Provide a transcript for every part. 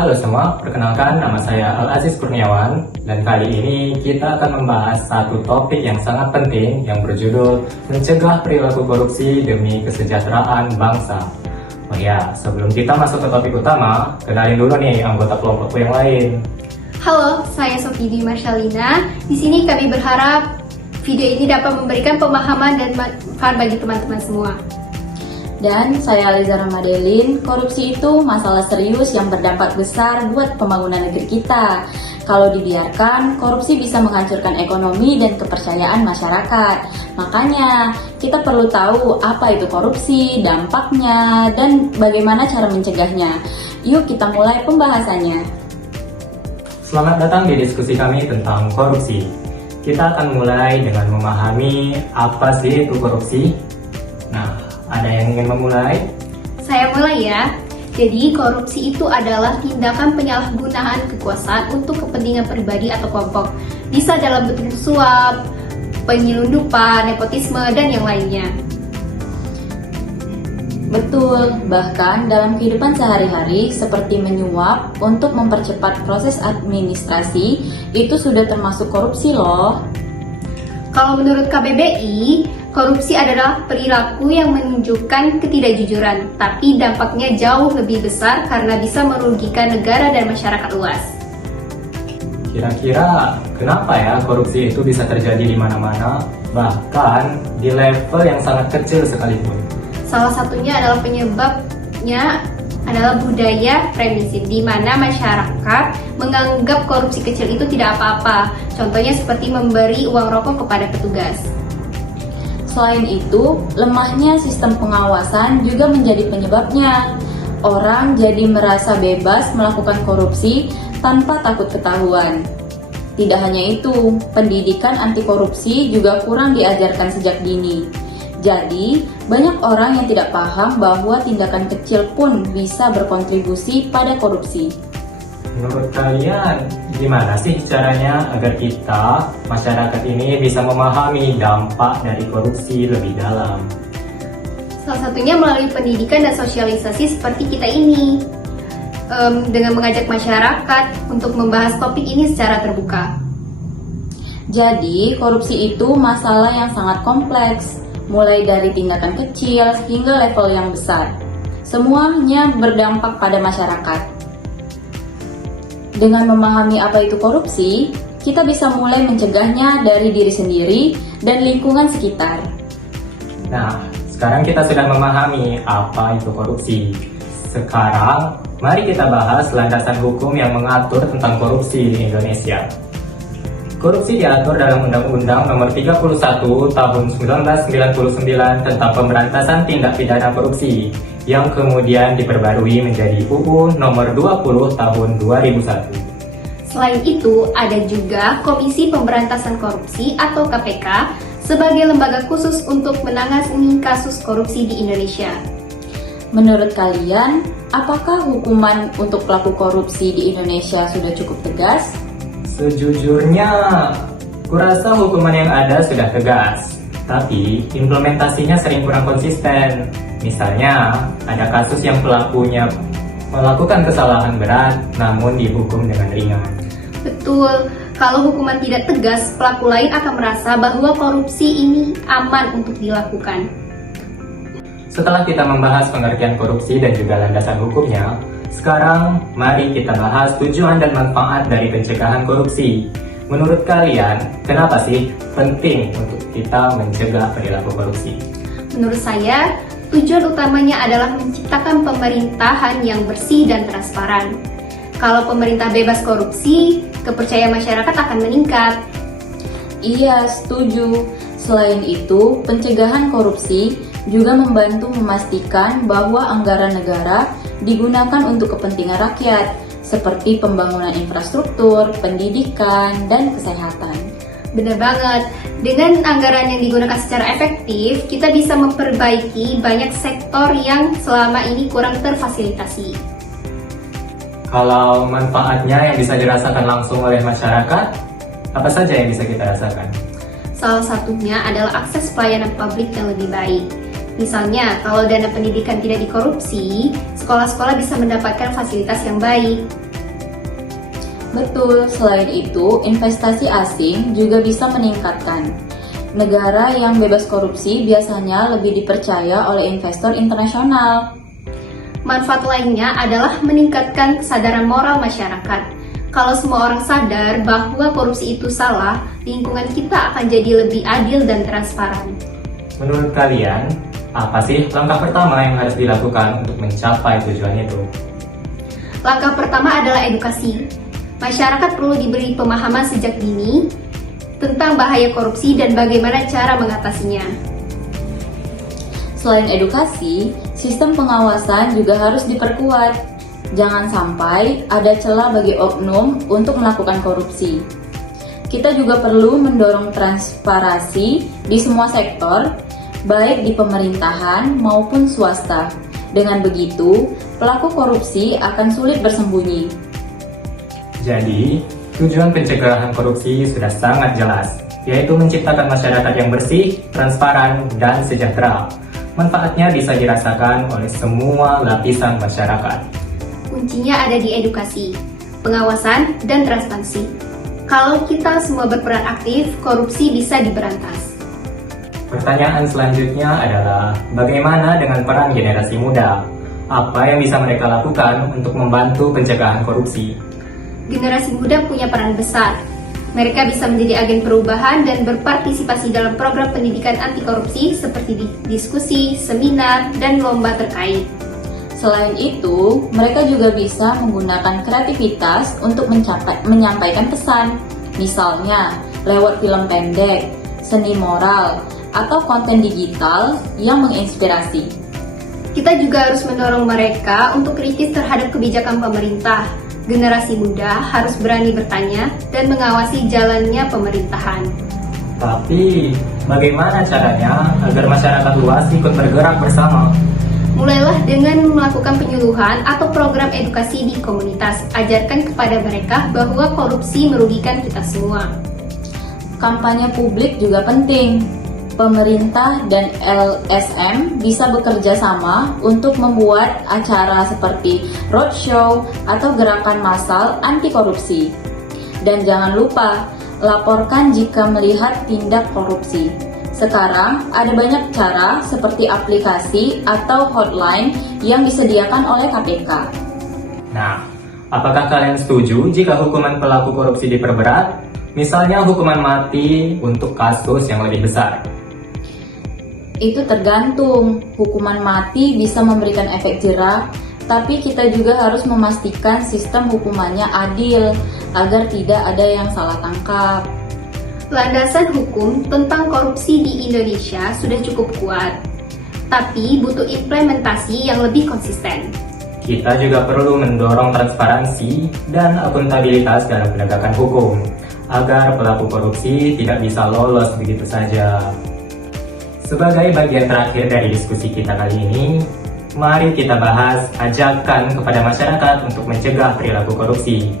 Halo semua, perkenalkan nama saya Al-Aziz Kurniawan dan kali ini kita akan membahas satu topik yang sangat penting yang berjudul Mencegah Perilaku Korupsi Demi Kesejahteraan Bangsa. Oh ya, sebelum kita masuk ke topik utama, kenalin dulu nih anggota kelompokku yang lain. Halo, saya Sofidi Marsyalina. Di sini kami berharap video ini dapat memberikan pemahaman dan manfaat bagi teman-teman semua. Dan saya Aliza Ramadelin, korupsi itu masalah serius yang berdampak besar buat pembangunan negeri kita. Kalau dibiarkan, korupsi bisa menghancurkan ekonomi dan kepercayaan masyarakat. Makanya, kita perlu tahu apa itu korupsi, dampaknya, dan bagaimana cara mencegahnya. Yuk kita mulai pembahasannya. Selamat datang di diskusi kami tentang korupsi. Kita akan mulai dengan memahami apa sih itu korupsi. Nah, ada yang ingin memulai? Saya mulai ya. Jadi, korupsi itu adalah tindakan penyalahgunaan kekuasaan untuk kepentingan pribadi atau kelompok. Bisa dalam bentuk suap, penyelundupan, nepotisme, dan yang lainnya. Betul, bahkan dalam kehidupan sehari-hari seperti menyuap untuk mempercepat proses administrasi, itu sudah termasuk korupsi loh. Kalau menurut KBBI, korupsi adalah perilaku yang menunjukkan ketidakjujuran, tapi dampaknya jauh lebih besar karena bisa merugikan negara dan masyarakat luas. Kira-kira kenapa ya korupsi itu bisa terjadi di mana-mana, bahkan di level yang sangat kecil sekalipun? Salah satunya adalah penyebabnya adalah budaya permisif, di mana masyarakat menganggap korupsi kecil itu tidak apa-apa. Contohnya seperti memberi uang rokok kepada petugas. Selain itu, lemahnya sistem pengawasan juga menjadi penyebabnya. Orang jadi merasa bebas melakukan korupsi tanpa takut ketahuan. Tidak hanya itu, pendidikan anti korupsi juga kurang diajarkan sejak dini. Jadi, banyak orang yang tidak paham bahwa tindakan kecil pun bisa berkontribusi pada korupsi. Menurut kalian, gimana sih caranya agar kita, masyarakat ini bisa memahami dampak dari korupsi lebih dalam? Salah satunya melalui pendidikan dan sosialisasi seperti kita ini. Dengan mengajak masyarakat untuk membahas topik ini secara terbuka. Jadi, korupsi itu masalah yang sangat kompleks, mulai dari tindakan kecil hingga level yang besar. Semuanya berdampak pada masyarakat. Dengan memahami apa itu korupsi, kita bisa mulai mencegahnya dari diri sendiri dan lingkungan sekitar. Nah, sekarang kita sudah memahami apa itu korupsi. Sekarang, mari kita bahas landasan hukum yang mengatur tentang korupsi di Indonesia. Korupsi diatur dalam Undang-Undang Nomor 31 Tahun 1999 tentang Pemberantasan Tindak Pidana Korupsi yang kemudian diperbarui menjadi UU Nomor 20 Tahun 2001. Selain itu, ada juga Komisi Pemberantasan Korupsi atau KPK sebagai lembaga khusus untuk menangani kasus korupsi di Indonesia. Menurut kalian, apakah hukuman untuk pelaku korupsi di Indonesia sudah cukup tegas? Sejujurnya, kurasa hukuman yang ada sudah tegas, tapi implementasinya sering kurang konsisten. Misalnya, ada kasus yang pelakunya melakukan kesalahan berat namun dihukum dengan ringan. Betul, kalau hukuman tidak tegas, pelaku lain akan merasa bahwa korupsi ini aman untuk dilakukan. Setelah kita membahas pengertian korupsi dan juga landasan hukumnya, sekarang mari kita bahas tujuan dan manfaat dari pencegahan korupsi. Menurut kalian, kenapa sih penting untuk kita mencegah perilaku korupsi? Menurut saya, tujuan utamanya adalah menciptakan pemerintahan yang bersih dan transparan. Kalau pemerintah bebas korupsi, kepercayaan masyarakat akan meningkat. Iya, setuju. Selain itu, pencegahan korupsi juga membantu memastikan bahwa anggaran negara digunakan untuk kepentingan rakyat, seperti pembangunan infrastruktur, pendidikan, dan kesehatan. Benar banget, dengan anggaran yang digunakan secara efektif, kita bisa memperbaiki banyak sektor yang selama ini kurang terfasilitasi. Kalau manfaatnya yang bisa dirasakan langsung oleh masyarakat, apa saja yang bisa kita rasakan? Salah satunya adalah akses pelayanan publik yang lebih baik. Misalnya, kalau dana pendidikan tidak dikorupsi, sekolah-sekolah bisa mendapatkan fasilitas yang baik. Betul, selain itu, investasi asing juga bisa meningkatkan. Negara yang bebas korupsi biasanya lebih dipercaya oleh investor internasional. Manfaat lainnya adalah meningkatkan kesadaran moral masyarakat. Kalau semua orang sadar bahwa korupsi itu salah, lingkungan kita akan jadi lebih adil dan transparan. Menurut kalian, apa sih langkah pertama yang harus dilakukan untuk mencapai tujuan itu? Langkah pertama adalah edukasi. Masyarakat perlu diberi pemahaman sejak dini tentang bahaya korupsi dan bagaimana cara mengatasinya. Selain edukasi, sistem pengawasan juga harus diperkuat. Jangan sampai ada celah bagi oknum untuk melakukan korupsi. Kita juga perlu mendorong transparansi di semua sektor, baik di pemerintahan maupun swasta. Dengan begitu, pelaku korupsi akan sulit bersembunyi. Jadi, tujuan pencegahan korupsi sudah sangat jelas, yaitu menciptakan masyarakat yang bersih, transparan, dan sejahtera. Manfaatnya bisa dirasakan oleh semua lapisan masyarakat. Kuncinya ada di edukasi, pengawasan, dan transparansi. Kalau kita semua berperan aktif, korupsi bisa diberantas. Pertanyaan selanjutnya adalah, bagaimana dengan peran generasi muda? Apa yang bisa mereka lakukan untuk membantu pencegahan korupsi? Generasi muda punya peran besar. Mereka bisa menjadi agen perubahan dan berpartisipasi dalam program pendidikan anti korupsi seperti diskusi, seminar, dan lomba terkait. Selain itu, mereka juga bisa menggunakan kreativitas untuk menyampaikan pesan, misalnya lewat film pendek, seni moral, atau konten digital yang menginspirasi. Kita juga harus mendorong mereka untuk kritis terhadap kebijakan pemerintah. Generasi muda harus berani bertanya dan mengawasi jalannya pemerintahan. Tapi, bagaimana caranya agar masyarakat luas ikut bergerak bersama? Mulailah dengan melakukan penyuluhan atau program edukasi di komunitas. Ajarkan kepada mereka bahwa korupsi merugikan kita semua. Kampanye publik juga penting. Pemerintah dan LSM bisa bekerja sama untuk membuat acara seperti roadshow atau gerakan massal anti korupsi. Dan jangan lupa, laporkan jika melihat tindak korupsi. Sekarang ada banyak cara seperti aplikasi atau hotline yang disediakan oleh KPK. Nah, apakah kalian setuju jika hukuman pelaku korupsi diperberat? Misalnya hukuman mati untuk kasus yang lebih besar. Itu tergantung, hukuman mati bisa memberikan efek jera, tapi kita juga harus memastikan sistem hukumannya adil agar tidak ada yang salah tangkap. Landasan hukum tentang korupsi di Indonesia sudah cukup kuat, tapi butuh implementasi yang lebih konsisten. Kita juga perlu mendorong transparansi dan akuntabilitas dalam penegakan hukum, agar pelaku korupsi tidak bisa lolos begitu saja. Sebagai bagian terakhir dari diskusi kita kali ini, mari kita bahas ajakan kepada masyarakat untuk mencegah perilaku korupsi.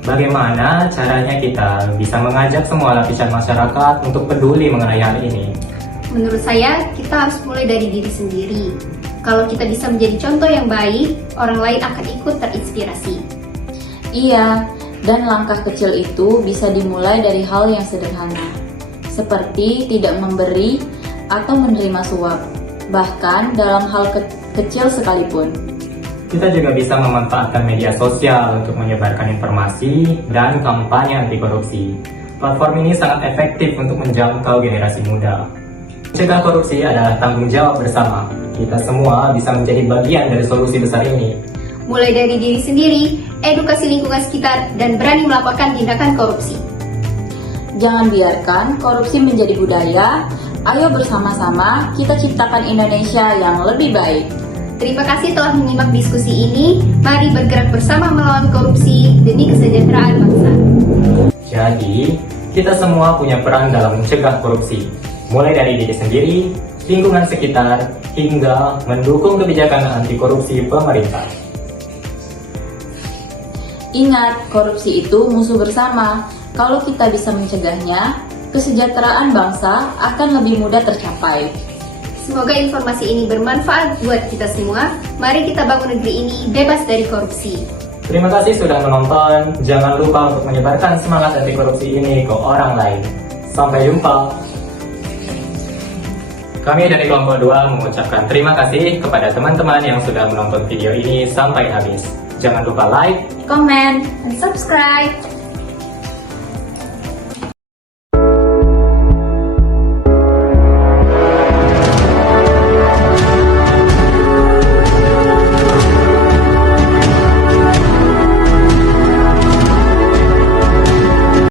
Bagaimana caranya kita bisa mengajak semua lapisan masyarakat untuk peduli mengenai hal ini? Menurut saya, kita harus mulai dari diri sendiri. Kalau kita bisa menjadi contoh yang baik, orang lain akan ikut terinspirasi. Iya, dan langkah kecil itu bisa dimulai dari hal yang sederhana, seperti tidak memberi atau menerima suap, bahkan dalam hal kecil sekalipun. Kita juga bisa memanfaatkan media sosial untuk menyebarkan informasi dan kampanye anti korupsi. Platform ini sangat efektif untuk menjangkau generasi muda. Mencegah korupsi adalah tanggung jawab bersama. Kita semua bisa menjadi bagian dari solusi besar ini. Mulai dari diri sendiri, edukasi lingkungan sekitar, dan berani melaporkan tindakan korupsi. Jangan biarkan korupsi menjadi budaya. Ayo bersama-sama kita ciptakan Indonesia yang lebih baik. Terima kasih telah menyimak diskusi ini. Mari bergerak bersama melawan korupsi demi kesejahteraan bangsa. Jadi, kita semua punya peran dalam mencegah korupsi. Mulai dari diri sendiri, lingkungan sekitar, hingga mendukung kebijakan anti korupsi pemerintah. Ingat, korupsi itu musuh bersama. Kalau kita bisa mencegahnya, kesejahteraan bangsa akan lebih mudah tercapai. Semoga informasi ini bermanfaat buat kita semua. Mari kita bangun negeri ini bebas dari korupsi. Terima kasih sudah menonton. Jangan lupa untuk menyebarkan semangat anti korupsi ini ke orang lain. Sampai jumpa. Kami dari kelompok 2 mengucapkan terima kasih kepada teman-teman yang sudah menonton video ini sampai habis. Jangan lupa like, Komen, Dan subscribe.